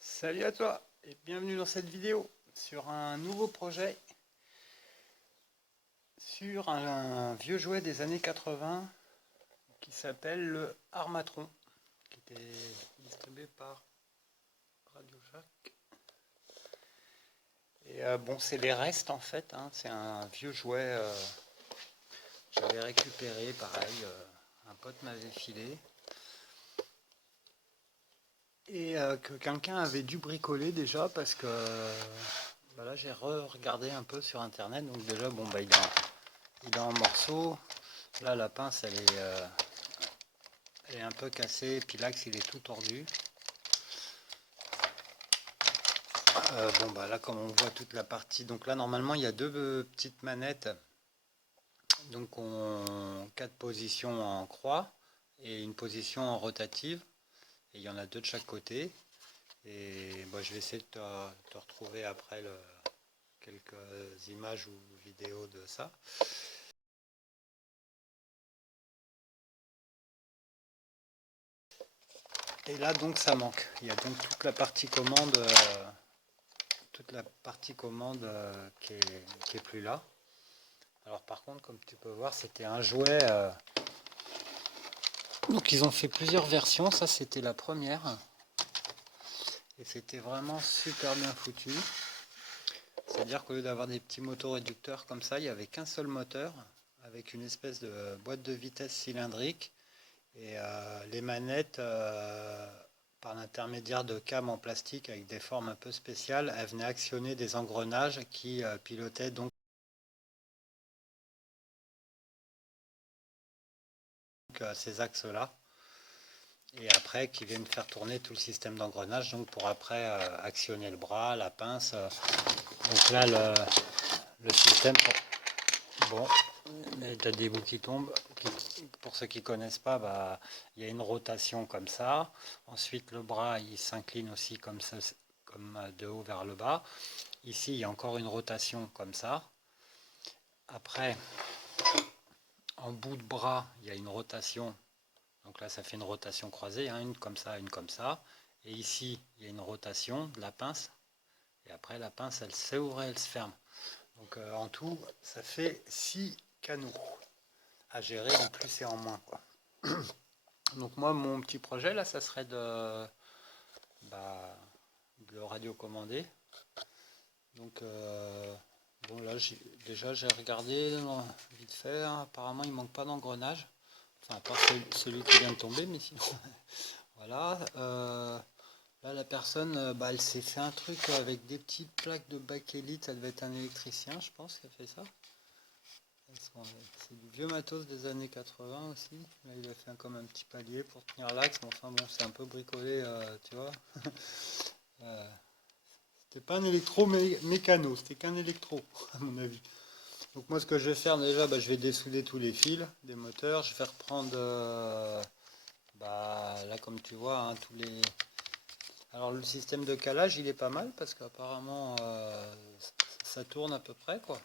Salut à toi et bienvenue dans cette vidéo sur un nouveau projet sur un vieux jouet des années 80 qui s'appelle le Armatron, qui était distribué par Radio Shack. Et bon, c'est les restes en fait, hein, c'est un vieux jouet que j'avais récupéré, pareil, un pote m'avait filé. Et que quelqu'un avait dû bricoler déjà parce que là j'ai regardé un peu sur internet, donc déjà bon bah il est en morceaux. Là la pince elle est un peu cassée, et puis l'axe il est tout tordu. Bon bah là comme on voit toute la partie, donc là normalement il y a deux petites manettes, donc on 4 positions en croix et une position en rotative, et il y en a deux de chaque côté. Et bah, je vais essayer de te retrouver après quelques images ou vidéos de ça. Et là donc ça manque. Il y a donc toute la partie commande qui est plus là. Alors par contre, comme tu peux voir, c'était un jouet. Donc ils ont fait plusieurs versions. Ça c'était la première. Et c'était vraiment super bien foutu. C'est-à-dire qu'au lieu d'avoir des petits motoréducteurs comme ça, il n'y avait qu'un seul moteur avec une espèce de boîte de vitesse cylindrique. Et les manettes, par l'intermédiaire de câbles en plastique avec des formes un peu spéciales, elles venaient actionner des engrenages qui pilotaient donc ces axes-là. Et après, qui viennent faire tourner tout le système d'engrenage, donc pour après actionner le bras, la pince. Donc là, le système, bon, il y a déjà des bouts qui tombent. Pour ceux qui ne connaissent pas, bah, il y a une rotation comme ça. Ensuite, le bras, il s'incline aussi comme ça, comme de haut vers le bas. Ici, il y a encore une rotation comme ça. Après, en bout de bras, il y a une rotation. Donc là, ça fait une rotation croisée, hein, une comme ça, une comme ça. Et ici, il y a une rotation de la pince. Et après, la pince, elle s'ouvre et elle se ferme. Donc en tout, ça fait 6 canaux à gérer en plus et en moins, quoi. Donc moi, mon petit projet, là, ça serait de le radiocommander. Donc bon, là, déjà, j'ai regardé vite fait, hein, apparemment, il manque pas d'engrenage. Enfin, à part celui qui vient de tomber, mais sinon, voilà. Là, la personne, bah, elle s'est fait un truc avec des petites plaques de bakélite. Ça devait être un électricien, je pense, qui a fait ça. C'est du vieux matos des années 80 aussi. Là, il a fait comme un petit palier pour tenir l'axe. Mais enfin, bon, c'est un peu bricolé, tu vois. C'était pas un électro-mécano, c'était qu'un électro, à mon avis. Donc, moi, ce que je vais faire déjà, bah, je vais dessouder tous les fils des moteurs. Je vais reprendre, là, comme tu vois, hein, tous les. Alors, le système de calage, il est pas mal parce qu'apparemment, ça tourne à peu près, quoi.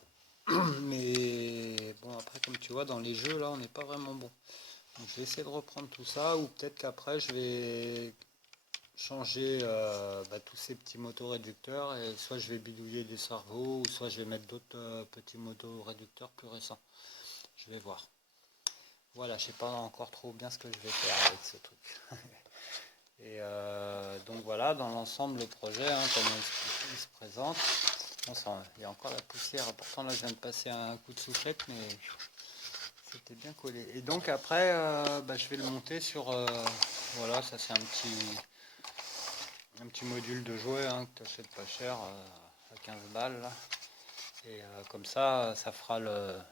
Mais bon, après, comme tu vois, dans les jeux, là, on n'est pas vraiment bon. Donc, je vais essayer de reprendre tout ça, ou peut-être qu'après, je vais changer tous ces petits motoréducteurs, et soit je vais bidouiller des cerveaux, ou soit je vais mettre d'autres petits motoréducteurs plus récents. Je vais voir. Voilà, je sais pas encore trop bien ce que je vais faire avec ce truc. Et donc voilà, dans l'ensemble, le projet, hein, comme il se présente. Bon, il y a encore la poussière. Pourtant, là, je viens de passer un coup de soufflette, mais c'était bien collé. Et donc après, je vais le monter sur. Voilà, ça c'est un petit module de jouet, hein, que tu achètes pas cher, à 15 balles. Là. Et comme ça fera le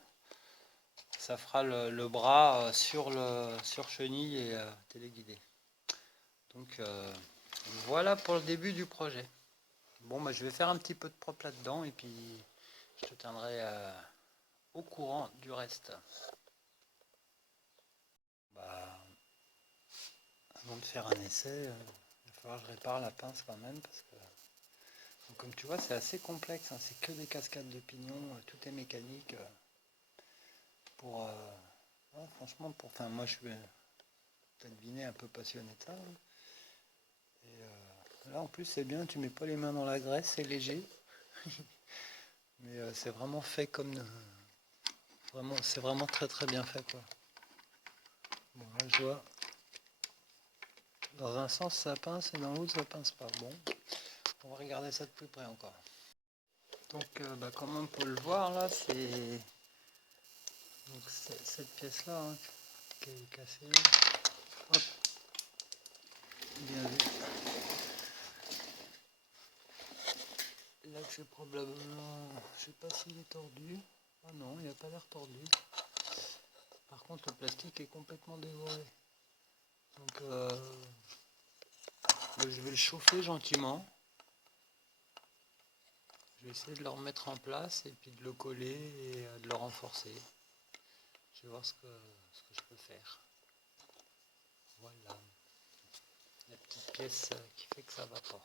bras sur chenille et téléguidé. Donc voilà pour le début du projet. Bon, bah, je vais faire un petit peu de propre là-dedans et puis je te tiendrai au courant du reste. Bah, avant de faire un essai, il va falloir que je répare la pince quand même parce que, donc, comme tu vois, c'est assez complexe, hein, c'est que des cascades de pignons, tout est mécanique. Pour franchement, enfin, moi je suis, t'as deviné, un peu passionné de ça. Et là en plus c'est bien, tu mets pas les mains dans la graisse, c'est léger. Mais c'est vraiment fait comme... vraiment, c'est vraiment très très bien fait quoi. Bon là je vois, dans un sens ça pince et dans l'autre ça pince pas. Bon, on va regarder ça de plus près encore. Donc comme on peut le voir là, c'est donc cette pièce là hein, qui est cassée. Hop, bien vu. Là c'est probablement, je sais pas s'il est tordu. Ah non, il n'a pas l'air tordu. Par contre le plastique est complètement dévoré. Donc je vais le chauffer gentiment. Je vais essayer de le remettre en place et puis de le coller et de le renforcer. Je vais voir ce que je peux faire. Voilà. La petite pièce qui fait que ça va pas.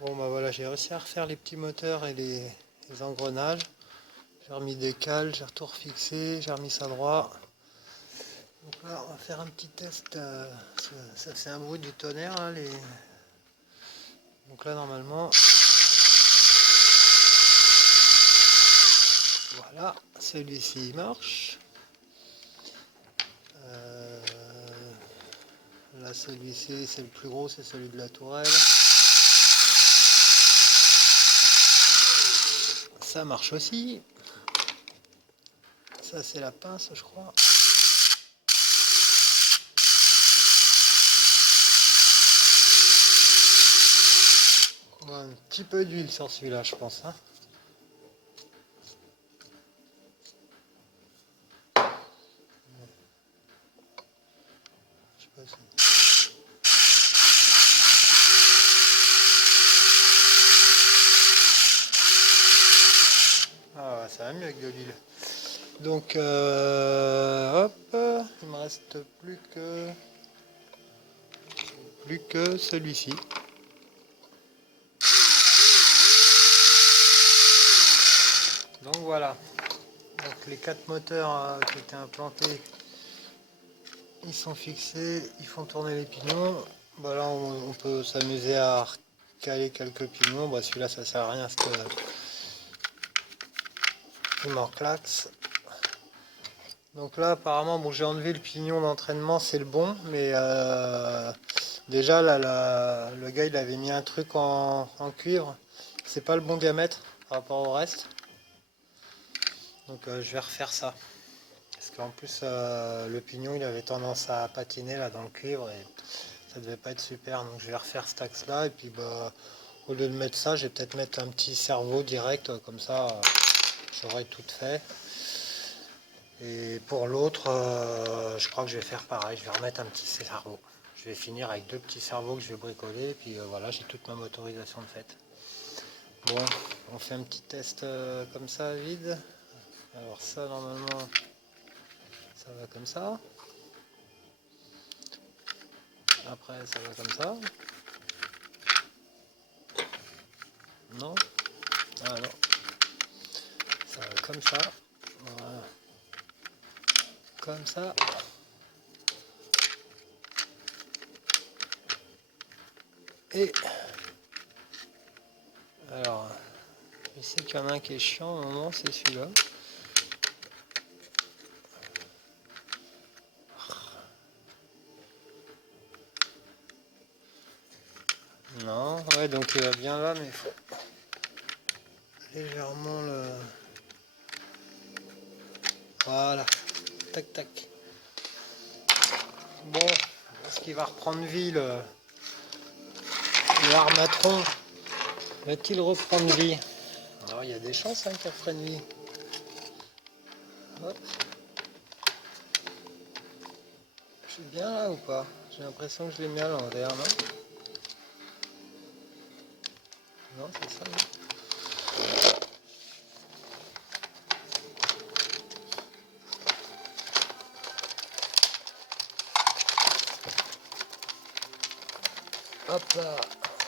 Bon bah voilà, j'ai réussi à refaire les petits moteurs et les engrenages. J'ai remis des cales, j'ai tout refixé, j'ai remis ça droit. Donc là on va faire un petit test. Ça fait un bruit du tonnerre là, donc là normalement. Voilà, celui-ci marche. Là celui-ci c'est le plus gros, c'est celui de la tourelle. Ça marche aussi. Ça c'est la pince je crois. On va un petit peu d'huile sur celui-là je pense. Hein. Je sais pas si... Ah ouais, ça va mieux avec de l'huile. Donc hop, il me reste plus que celui-ci. Donc voilà. Donc les 4 moteurs qui étaient implantés, ils sont fixés, ils font tourner les pignons. Bah là on peut s'amuser à caler quelques pignons. Bah celui-là ça sert à rien parce que il manque l'axe. Donc là apparemment bon j'ai enlevé le pignon d'entraînement, c'est le bon, mais déjà là le gars il avait mis un truc en cuivre, c'est pas le bon diamètre par rapport au reste. Donc je vais refaire ça. Parce qu'en plus le pignon il avait tendance à patiner là dans le cuivre et ça devait pas être super. Donc je vais refaire cet axe là et puis bah au lieu de mettre ça, je vais peut-être mettre un petit cerveau direct comme ça j'aurai tout fait. Et pour l'autre, je crois que je vais faire pareil, je vais remettre un petit cerveau. Je vais finir avec 2 petits cerveaux que je vais bricoler, et puis voilà, j'ai toute ma motorisation de fait. Bon, on fait un petit test comme ça, vide. Alors ça, normalement, ça va comme ça. Après, ça va comme ça. Non? Ah non. Ça va comme ça. Voilà. Comme ça. Et alors, je sais qu'il y en a un qui est chiant au moment, c'est celui-là. Non, ouais, donc il va bien là, mais il faut légèrement le... Voilà, tac tac. Bon, est-ce qu'il va reprendre vie le armatron? Va-t-il reprendre vie? Alors il y a des chances hein, qu'il reprenne vie. Hop. Je suis bien là ou pas? J'ai l'impression que je l'ai mis à l'envers, non? Non, c'est ça. Non, hop là.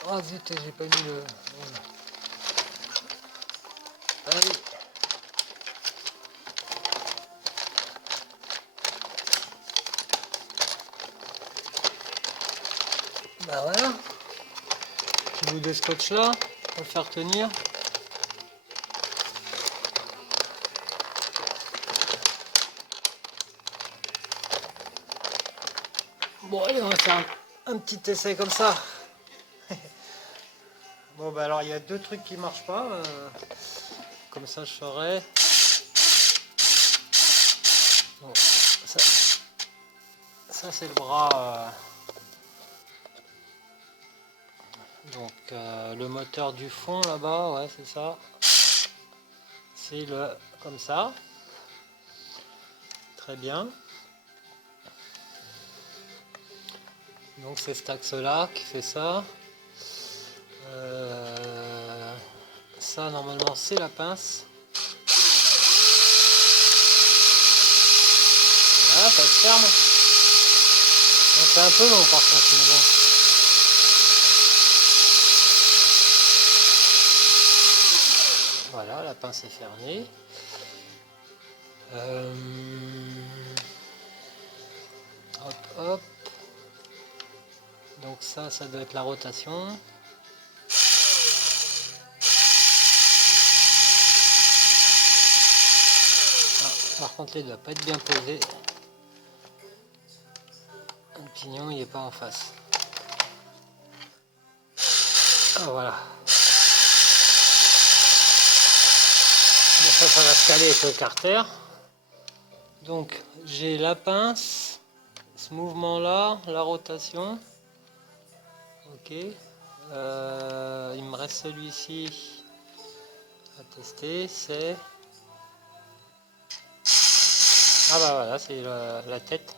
Oh zut, j'ai pas mis le... Allez. bout de scotch là pour le faire tenir. Bon, allez, on va faire un petit essai comme ça. Bon, bah alors il y a deux trucs qui marchent pas. Comme ça, je saurais. Bon, ça c'est le bras. Donc, le moteur du fond là-bas, ouais, c'est ça. C'est le comme ça. Très bien. Donc c'est cet axe-là qui fait ça. Ça normalement c'est la pince. Voilà, ça se ferme. Donc, c'est un peu long par contre, mais bon. Voilà, la pince est fermée. Hop, hop. Donc ça doit être la rotation. Par contre, il ne doit pas être bien posé. Le pignon, il n'est pas en face. Ah, voilà. Bon, ça va se caler avec le carter. Donc, j'ai la pince, ce mouvement-là, la rotation. Ok. Il me reste celui-ci à tester. C'est... Ah bah voilà, c'est la tête.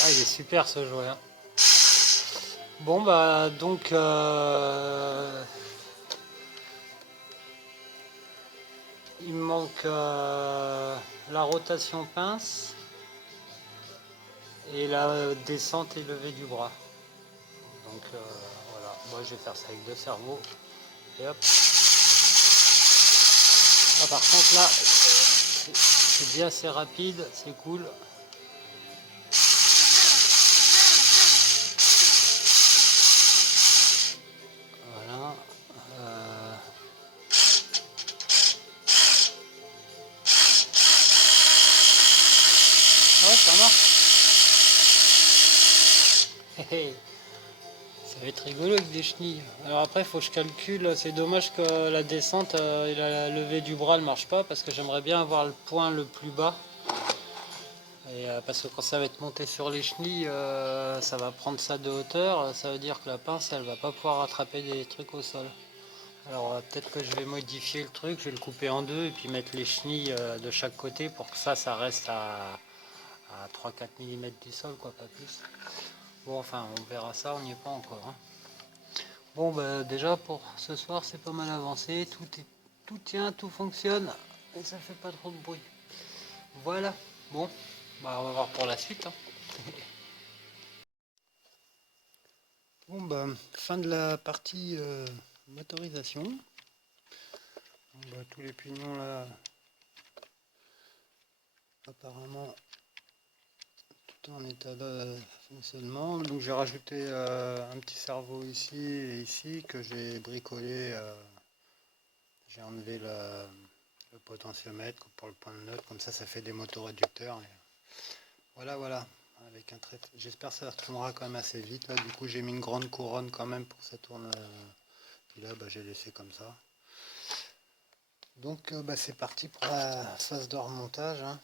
Ah, il est super ce jouet. Hein. Bon bah donc il me manque la rotation pince et la descente et levée du bras. Donc voilà, moi je vais faire ça avec deux cerveaux. Et hop. Ah, par contre là, c'est bien, c'est rapide, c'est cool. Voilà. Ouais, ça marche. Ça va être rigolo avec des chenilles. Alors après, il faut que je calcule. C'est dommage que la descente et la levée du bras ne marche pas parce que j'aimerais bien avoir le point le plus bas. Et, parce que quand ça va être monté sur les chenilles, ça va prendre ça de hauteur. Ça veut dire que la pince, elle va pas pouvoir attraper des trucs au sol. Alors peut-être que je vais modifier le truc. Je vais le couper en deux et puis mettre les chenilles de chaque côté pour que ça reste à 3-4 mm du sol, quoi, pas plus. Bon, enfin, on verra ça, on n'y est pas encore. Hein. Bon, bah, déjà pour ce soir, c'est pas mal avancé. Tout tient, tout fonctionne et ça fait pas trop de bruit. Voilà. Bon, bah, on va voir pour la suite. Hein. Bon, bah, fin de la partie motorisation. Bon, bah, tous les pignons là, apparemment, tout en état de fonctionnement. Donc j'ai rajouté un petit cerveau ici et ici que j'ai bricolé. J'ai enlevé le potentiomètre pour le point de note, comme ça fait des motoréducteurs. Et voilà, avec un trait. J'espère que ça tournera quand même assez vite. Là, du coup, j'ai mis une grande couronne quand même pour que ça tourne. Puis là, bah, j'ai laissé comme ça. Donc, bah, c'est parti pour la phase de remontage. Hein.